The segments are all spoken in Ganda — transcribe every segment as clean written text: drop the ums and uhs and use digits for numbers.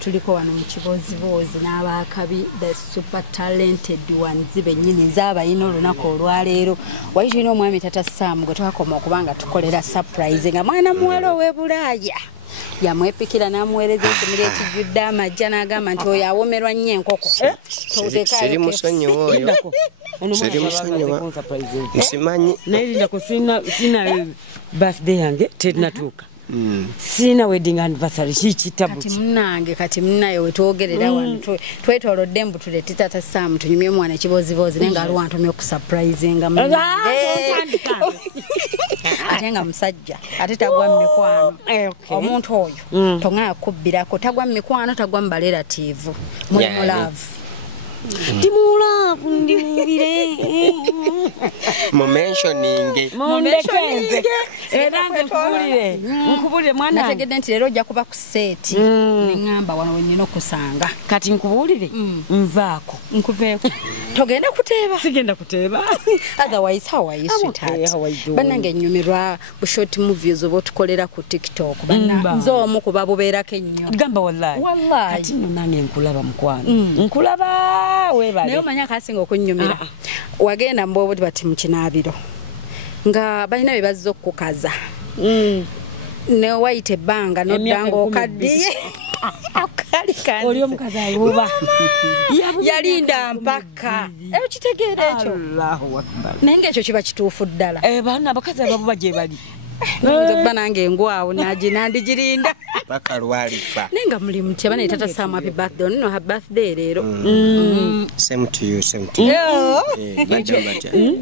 tuliko wano mu kibozibozi n'abakabi the super talented ones bennyini z'abayina olunaku olwaleero wayitulina omwami tata Sam gwe twakoma okubanga tukolera surprise nga mwana muwala ow'e Bulaaya yamwepikira n'amuweereza ekimuli ekijjudde amajja n'agamba nti oyo awomerwa nnyo enkoko siri musonyiwa oyo siri musonyiwa nsimanyi naye lindako sina birthday yange tenatuuka sina wedding anniversary kitabu kati munnaye wetwogerera wano twetolodde mbu tulete tata Sam tunyumye mwana ekibozibozi naye nga aliwo antumye okusurprise nga ate nga musajja ate tagwa mu mikwano omuntu oyo tongaya kubbirako tagwa mu mikwano tagwa mu relative muli mu love ndi mu love ndi mubire mu mentioning era nkubulire mwana nategedde nti leero ojja kuba ku seeti ngamba wano wenyina okusanga kati nkubulire nvaako nkuveeko togenda kuteeba sigenda kuteeba otherwise how are you sweetheart bannange nyumirwa bu short movies oba tukolera ku TikTok nze omu kuba bubeerako ennyo gamba wallahi kati nno nange nkulaba mukwano nkulaba webale naye omanya akasinga okunyumira wagenda mboobo bati mu kinaabiro nga balina bye bazza okukaza ne wayita ebbanga noddanga okaddiye oli omukazi aluba yalinda mpaka eyo kitegeera ekyo naye ng'ekyo kiba kituufu ddala baana abakazi ababuba gye bali nzoba nange engwawo nandigirinda paka lwalifa naye nga muli mutya bana tata Sam happy birthday onino happy birthday leero same to you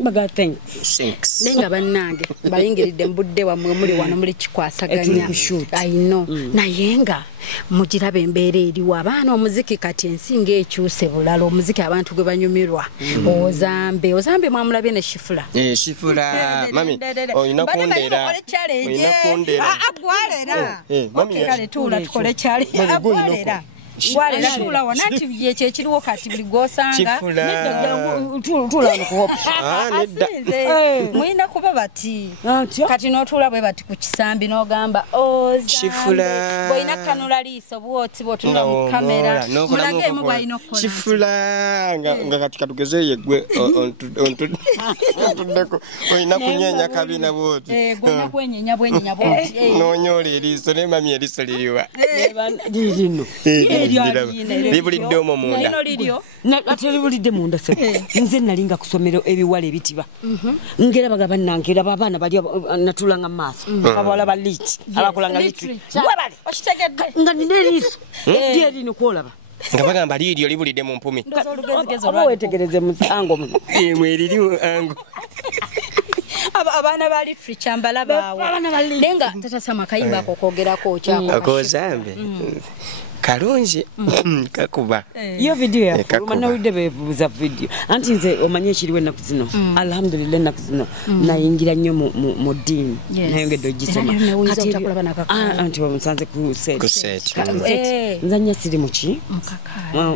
baga thanks naye nga bannange bayingiridde mbudde wamwe muli wano muli kikwasaganya ayino naye nga mugiraba embeera eriwo abaana omuziki kati ensinga ekyuse bulala omuziki abantu gwe banyumirwa ozambe mwamulabye ne shifula mami oyina kundera kale tuula tukole challenge gwalera tuula wona nti ekyo ekiriwo kati buli gwosanga muyina kuba bati kati n'otuula bwe bati ku kisambi n'ogamba kifula bw'olina kanula liiso bwoti bw'otunula mu kamera mulage emu bw'alina okukola kifula nga kati katugezeye gwe ontuddeko olina kunyenya kabina bwoti gwolina bwenyenya bwoti n'onyola eriiso naye mami eriiso liriwa lirino libulidde omwo munda ate libulidde munda nze nalinga kusomero ebiwala ebitiba ngera bagaba nange laba abaana bali natulanga mu maaso abawala ba lit abakolanga litri nga nina eriiso eddya erino kwolaba nga bagamba liiryo libulidde mu mpumi oba wetegereze musango mweliri ango abaana bali free chambala baawe nenga tata Sam akayimba akokoogerako okyako akozambe kalungi kakuba iyo video ya fuluma nawudde bevuza video anti nze omanye ekiriwo ennaku zino alhamdulillah ennaku zino nayingira nnyo mu ddiini nayongedde ogisoma anti omusanze ku set nzanya siri muki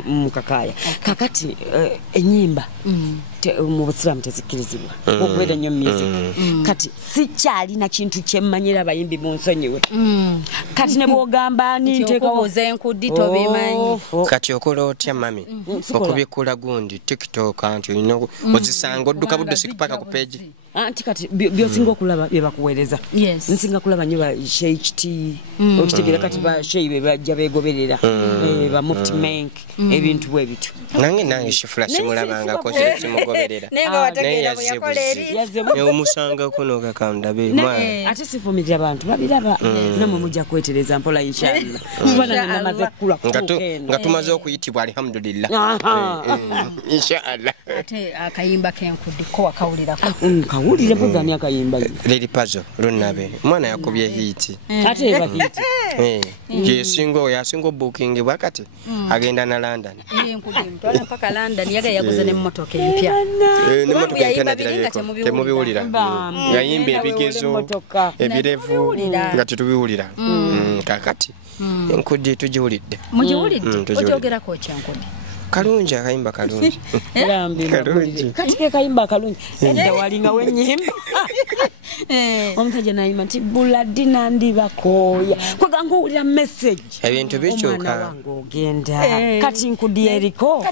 mukakaaya kakati ennyimba mu busiramu tezikkirizibwa okubeera nnyo music kati sikyalina kintu kyemmanyira abayimbi mu nsonyiwe kati ne bwogamba ninteekawoza enkudi tobimanyi kati okola otya mami okubikula gundi TikTok anti olina ozisanga odduka budde sikupaka ku page anti kati byosinga okulaba bye bakuweereza nsinga kulaba nnyo ba HT okitegeera kati ba Shei be bajja beegoberera ba Mufti Menk ebintu bwe bityo nange shifula simulabangako simugoberera naye omusanga kuno kakanda be ate sifumirira abantu babiraba namwe mujja kwetereza mpola inshallah kubana namaze kula nga tumaze okuyitibwa alhamdulillah inshallah ate akayimba kenkudi ko wakawulirako kawulire mpozani akayimba leli pazo lunabe mwana yakubye hiti ate eba hiti yesingo yasingo booking bwakati agenda na London enkudi mtwana paka London yaga yaguze ne mmotoka empya ne mmotoka empya nagira temubiwulira yayimba ebigezo ebirevu nga tetubiwulira kakati enkudi tugiwulidde mugiwulidde ojogerako kyankudi kalungi akayimba kalungi kati ke kayimba kalungi edda walinga wenyimba omusajja nayimba nti buladi nandi bakoya kwaga ngowulira message ebintu bikyuka ogenda kati nkudi eriko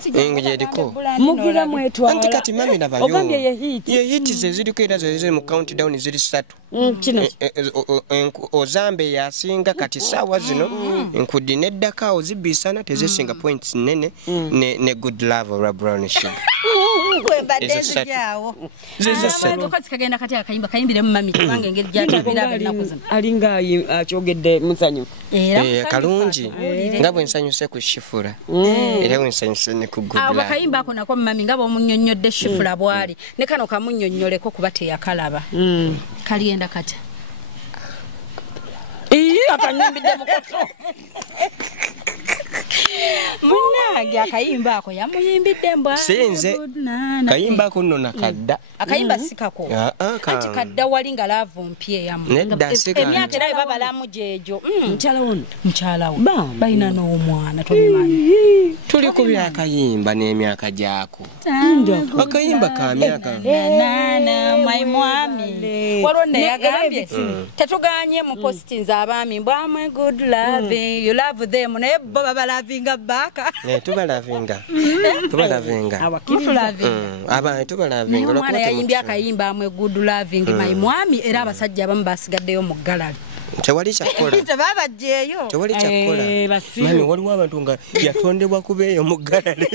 mugira mwetwala anti kati mami nabayo ogambye ye hit ze ziriko era ze mu countdown ziri 3 kino ozambe yasinga kati sawa zino nkudi neddaka ozibisana tezesinga points nene ne good love or brown sugar kwembadezi jawo zizo kati kagenda kati akayimba kayimbire mu mami bange ngeri jatabira nakuza alinga akyogedde musanyu kalungi ngabo ensanyuse ku shifura era ensanyuse ne ku good love akayimba ako nako mami ngabo omunnyonnyodde shifura bwali ne kano kamunnyonnyoleko kuba teyakalaba kalienda kati akanyambidde mukoto munange akayimba ako yamuyimbidde mbwa senze kayimba ako nno nakadda akayimba sikako anti kadda wali nga laavu mpye yamu emyaka era babalamu jejo mukyala wo balina n'omwana tobimanyi tuli ku byakayimba n'emyaka gyako akayimba ka myaka my mwami waliwo neyagambye tetuganye mu postings abaami mbwamwe good loving you love them naye bo babalavinga baka tubalavinga abantu tubalavinga omwana yayimbye akayimba amwe good loving my mwami era abasajja abamu basigaddeyo mu galali tewali kyakola tebabajjeeyo tewali kyakola mami waliwo abantu nga yatondebwa kubeeyo mu galali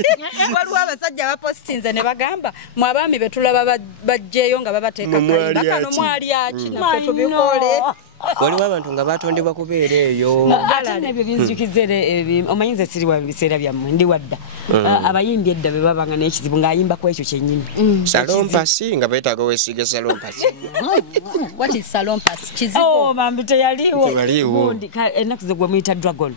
waliwo abasajja abapostinze ne bagamba mu abaami betulaba bajjeeyo nga babateeka kayimba kano mwali aki naffe tubikole waliwo abantu nga batondebwa kubeera eyo ate nebyo binzikizere omanyinza siri wa biseera byammwe ndi wadda abayimbi edda be babanga n'ekizibu ng'ayimbako ekyo kyennyini salompasi nga beetaaga weesiige salompasi what is salompasi kizibu bambi teyaliwo ennaku ze gwe muyita dragon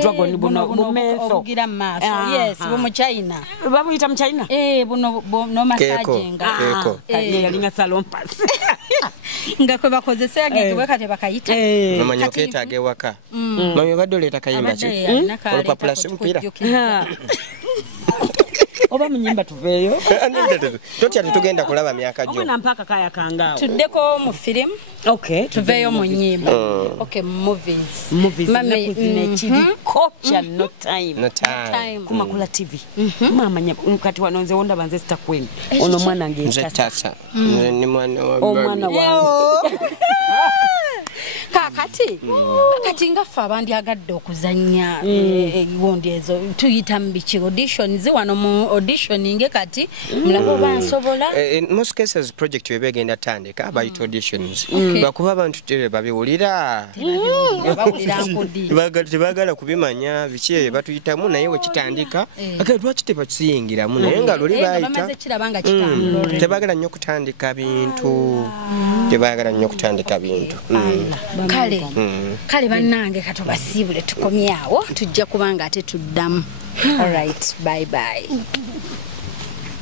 dragon buno bumenso obugira maaso yes mu China bamuyita mu China buno no masajenga yalinga salompasi nga kwe bakozesa yagegwe kate bakayita nomanya oketage waka mami badoleta kayimba ki olupapula simpira oba munyimba tuveeyo totya tetugenda kulaba myaka gyo omwana mpaka kaya kangaawo tuddeko mu film tuveeyo mu nyimba movies mame kiriko kya no time kumakula TV mamanya kati wanonze wonda banze sitakweni ono mwana ngetasa ni mwana wa omwana wange kakati ngaffe abandyagadde okuzannya egondi ezo tuyita mbiki auditions wano mu auditioning kati mulaba oba nsobola most cases project webegenda tandika bayita auditions bakuba abantu babiwulira tebagala kubimanya biki ebyo batuyitamu naye wekitandika akati lwaki tebakiyingiramu naye nga luli bayita tebagala nnyo okutandika bintu kale bannange katubasiibule tukomyawo tujja kubanga ate tuddamu. All right, bye bye.